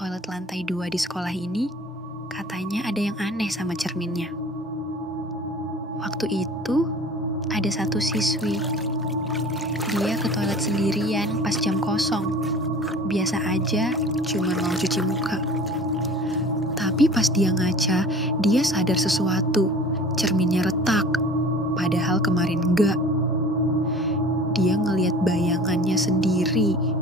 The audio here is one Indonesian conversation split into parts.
toilet lantai 2 di sekolah ini, katanya ada yang aneh sama cerminnya. Waktu itu, ada satu siswi. Dia ke toilet sendirian pas jam kosong. Biasa aja, cuma mau cuci muka. Tapi pas dia ngaca, dia sadar sesuatu. Cerminnya retak, padahal kemarin enggak. Dia ngelihat bayangannya sendiri.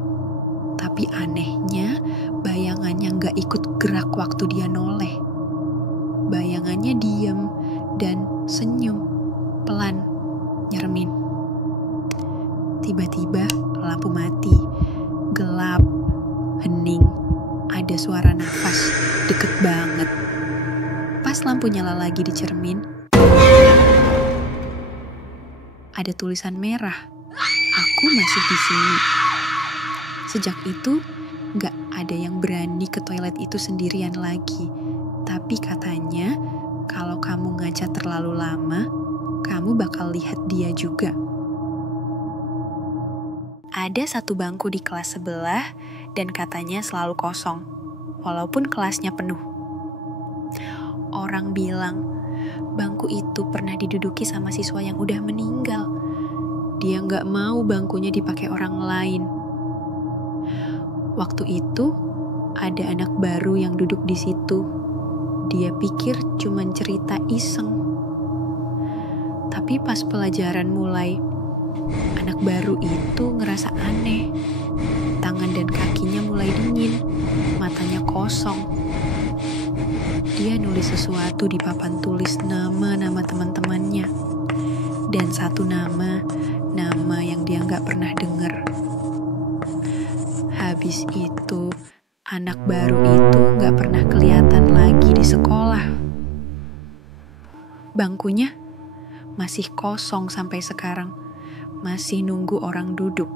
Tapi anehnya, bayangannya enggak ikut gerak waktu dia noleh. Bayangannya diem dan senyum, pelan, nyermin. Tiba-tiba lampu mati, gelap, hening, ada suara nafas, deket banget. Pas lampu nyala lagi di cermin, ada tulisan merah, "Aku masih di sini." Sejak itu, gak ada yang berani ke toilet itu sendirian lagi. Tapi katanya, kalau kamu ngaca terlalu lama, kamu bakal lihat dia juga. Ada satu bangku di kelas sebelah dan katanya selalu kosong, walaupun kelasnya penuh. Orang bilang, bangku itu pernah diduduki sama siswa yang udah meninggal. Dia gak mau bangkunya dipakai orang lain. Waktu itu, ada anak baru yang duduk di situ. Dia pikir cuman cerita iseng. Tapi pas pelajaran mulai, anak baru itu ngerasa aneh. Tangan dan kakinya mulai dingin, matanya kosong. Dia nulis sesuatu di papan tulis nama-nama teman-temannya. Dan satu nama yang dia gak pernah denger. Habis itu, anak baru itu gak pernah kelihatan lagi di sekolah. Bangkunya masih kosong sampai sekarang, masih nunggu orang duduk.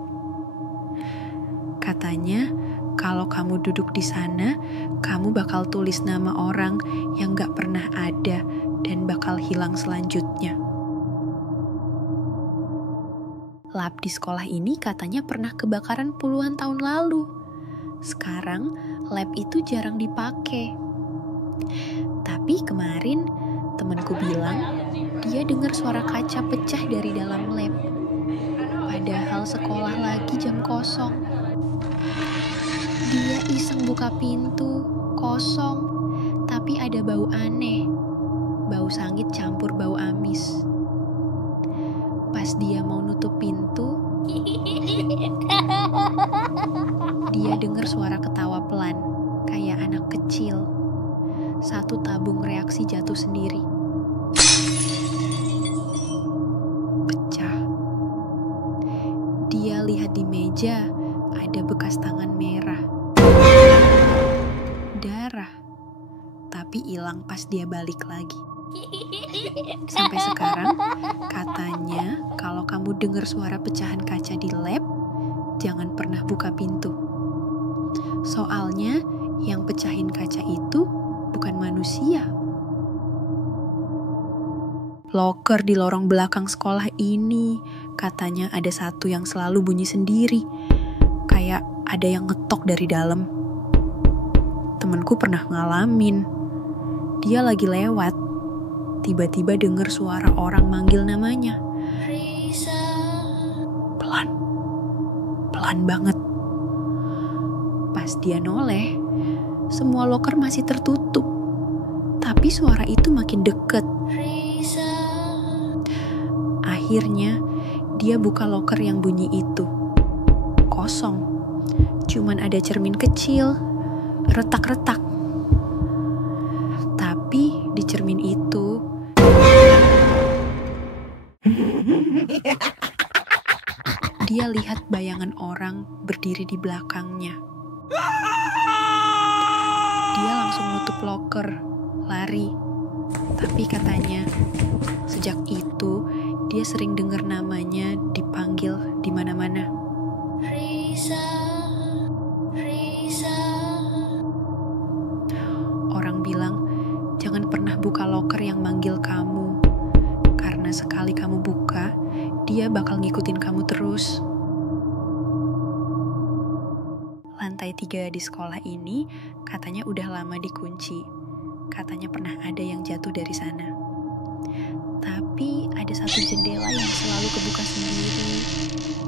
Katanya, kalau kamu duduk di sana, kamu bakal tulis nama orang yang gak pernah ada dan bakal hilang selanjutnya. Lab di sekolah ini katanya pernah kebakaran puluhan tahun lalu. Sekarang, lab itu jarang dipakai. Tapi kemarin, temanku bilang, dia dengar suara kaca pecah dari dalam lab. Padahal sekolah lagi jam kosong. Dia iseng buka pintu, kosong, tapi ada bau aneh. Bau sangit campur bau amis. Pas dia mau nutup pintu, dia dengar suara ketawa pelan, kayak anak kecil. Satu tabung reaksi jatuh sendiri. Pecah. Dia lihat di meja, ada bekas tangan merah. Darah. Tapi hilang pas dia balik lagi. Sampai sekarang, katanya kalau kamu dengar suara pecahan kaca di lab, jangan pernah buka pintu. Soalnya yang pecahin kaca itu bukan manusia. Loker di lorong belakang sekolah ini, katanya ada satu yang selalu bunyi sendiri. Kayak ada yang ngetok dari dalam. Temenku pernah ngalamin. Dia lagi lewat. Tiba-tiba dengar suara orang manggil namanya. Pelan. Pelan banget. Pas dia noleh, semua loker masih tertutup. Tapi suara itu makin deket. Akhirnya, dia buka loker yang bunyi itu. Kosong. Cuman ada cermin kecil, retak-retak. Tapi di cermin itu, dia lihat bayangan orang berdiri di belakangnya. Dia langsung nutup loker, lari. Tapi katanya, sejak itu dia sering dengar namanya dipanggil di mana-mana. Orang bilang, jangan pernah buka loker yang manggil kamu. Karena sekali kamu buka, dia bakal ngikutin kamu terus. Lantai lantai 3 di sekolah ini katanya udah lama dikunci. Katanya pernah ada yang jatuh dari sana. Tapi ada satu jendela yang selalu kebuka sendiri.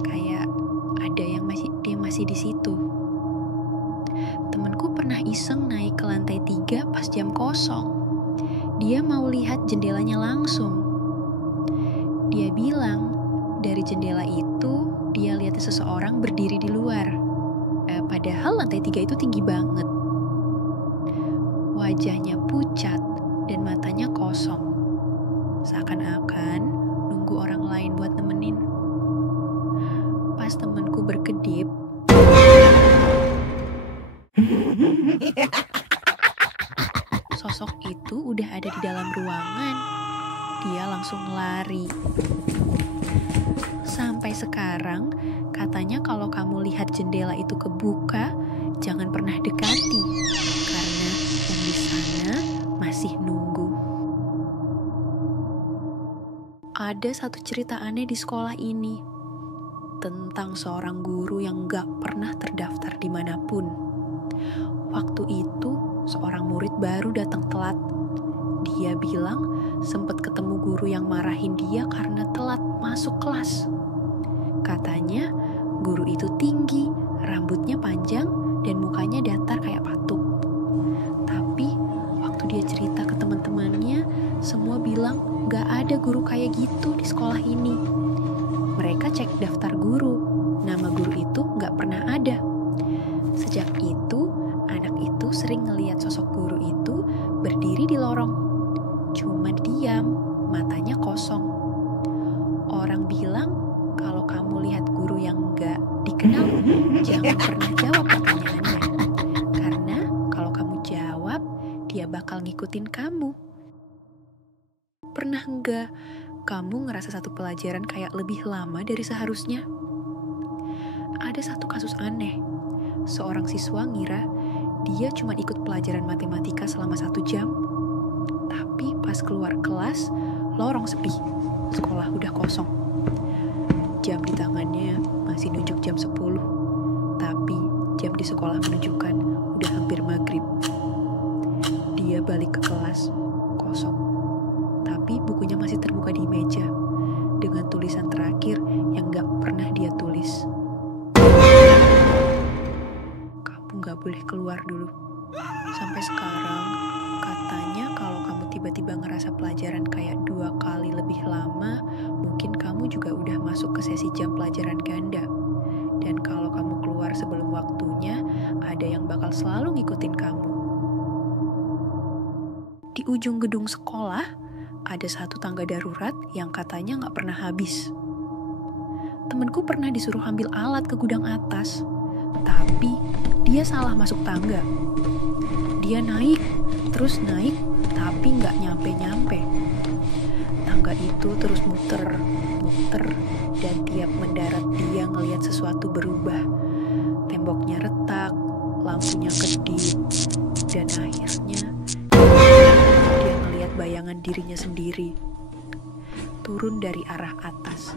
Kayak ada yang masih di situ. Temanku pernah iseng naik ke lantai 3 pas jam kosong. Dia mau lihat jendelanya langsung. Dia bilang dari jendela itu dia lihat seseorang berdiri di luar. Padahal lantai 3 itu tinggi banget. Wajahnya pucat dan matanya kosong. Seakan-akan nunggu orang lain buat nemenin. Pas temanku berkedip, sosok itu udah ada di dalam ruangan. Dia langsung lari. Sampai sekarang, katanya kalau kamu lihat jendela itu kebuka, jangan pernah dekati, karena yang di sana masih nunggu. Ada satu cerita aneh di sekolah ini, tentang seorang guru yang gak pernah terdaftar dimanapun. Waktu itu, seorang murid baru datang telat. Dia bilang sempat ketemu guru yang marahin dia karena telat masuk kelas. Katanya guru itu tinggi, rambutnya panjang, dan mukanya datar kayak patung. Tapi waktu dia cerita ke teman-temannya, semua bilang gak ada guru kayak gitu di sekolah ini. Mereka cek daftar guru, nama guru itu gak pernah ada. Sejak itu, anak itu sering ngelihat sosok guru itu berdiri di lorong. Cuma diam, matanya kosong. Orang bilang kalau kamu lihat guru yang gak dikenal, jangan pernah jawab pertanyaannya. Karena kalau kamu jawab, dia bakal ngikutin kamu. Pernah enggak kamu ngerasa satu pelajaran kayak lebih lama dari seharusnya? Ada satu kasus aneh. Seorang siswa ngira dia cuma ikut pelajaran matematika selama 1 jam. Tapi pas keluar kelas, lorong sepi. Sekolah udah kosong. Jam di tangannya masih nunjuk jam 10. Tapi jam di sekolah menunjukkan udah hampir maghrib. Dia balik ke kelas, kosong. Tapi bukunya masih terbuka di meja, dengan tulisan terakhir yang gak pernah dia tulis. Kamu gak boleh keluar dulu. Sampai sekarang, katanya kalau kamu tiba-tiba ngerasa pelajaran kayak 2 kali lebih lama, mungkin kamu juga udah masuk ke sesi jam pelajaran ganda. Dan kalau kamu keluar sebelum waktunya, ada yang bakal selalu ngikutin kamu. Di ujung gedung sekolah, ada satu tangga darurat yang katanya gak pernah habis. Temenku pernah disuruh ambil alat ke gudang atas, tapi dia salah masuk tangga. Dia naik, terus naik, tapi gak nyampe-nyampe. Tangga itu terus muter, dan tiap mendarat dia ngelihat sesuatu berubah. Temboknya retak, lampunya kedip, dan akhirnya dia ngelihat bayangan dirinya sendiri turun dari arah atas.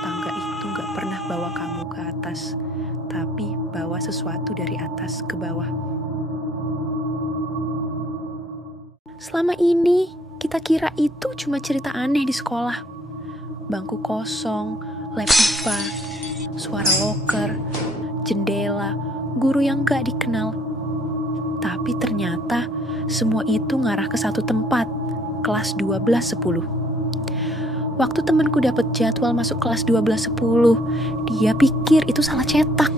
Tangga itu gak pernah bawa kamu ke atas, tapi bawa sesuatu dari atas ke bawah. Selama ini kita kira itu cuma cerita aneh di sekolah. Bangku kosong, lab IPA, suara loker, jendela, guru yang gak dikenal. Tapi ternyata semua itu ngarah ke satu tempat, kelas 12.10. Waktu temanku dapat jadwal masuk kelas 12.10, dia pikir itu salah cetak.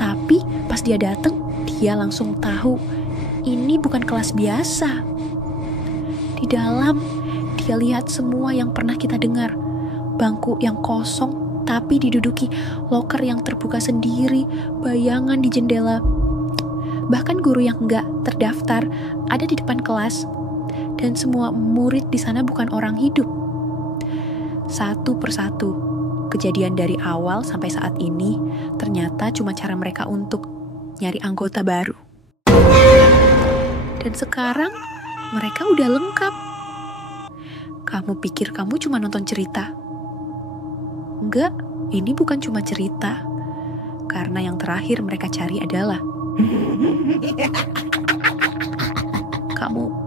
Tapi pas dia datang, dia langsung tahu ini bukan kelas biasa. Di dalam, dia lihat semua yang pernah kita dengar. Bangku yang kosong, tapi diduduki loker yang terbuka sendiri, bayangan di jendela. Bahkan guru yang nggak terdaftar ada di depan kelas. Dan semua murid di sana bukan orang hidup. Satu persatu, kejadian dari awal sampai saat ini ternyata cuma cara mereka untuk nyari anggota baru. Dan sekarang mereka udah lengkap. Kamu pikir kamu cuma nonton cerita? Enggak, ini bukan cuma cerita. karena yang terakhir mereka cari adalah, "Kamu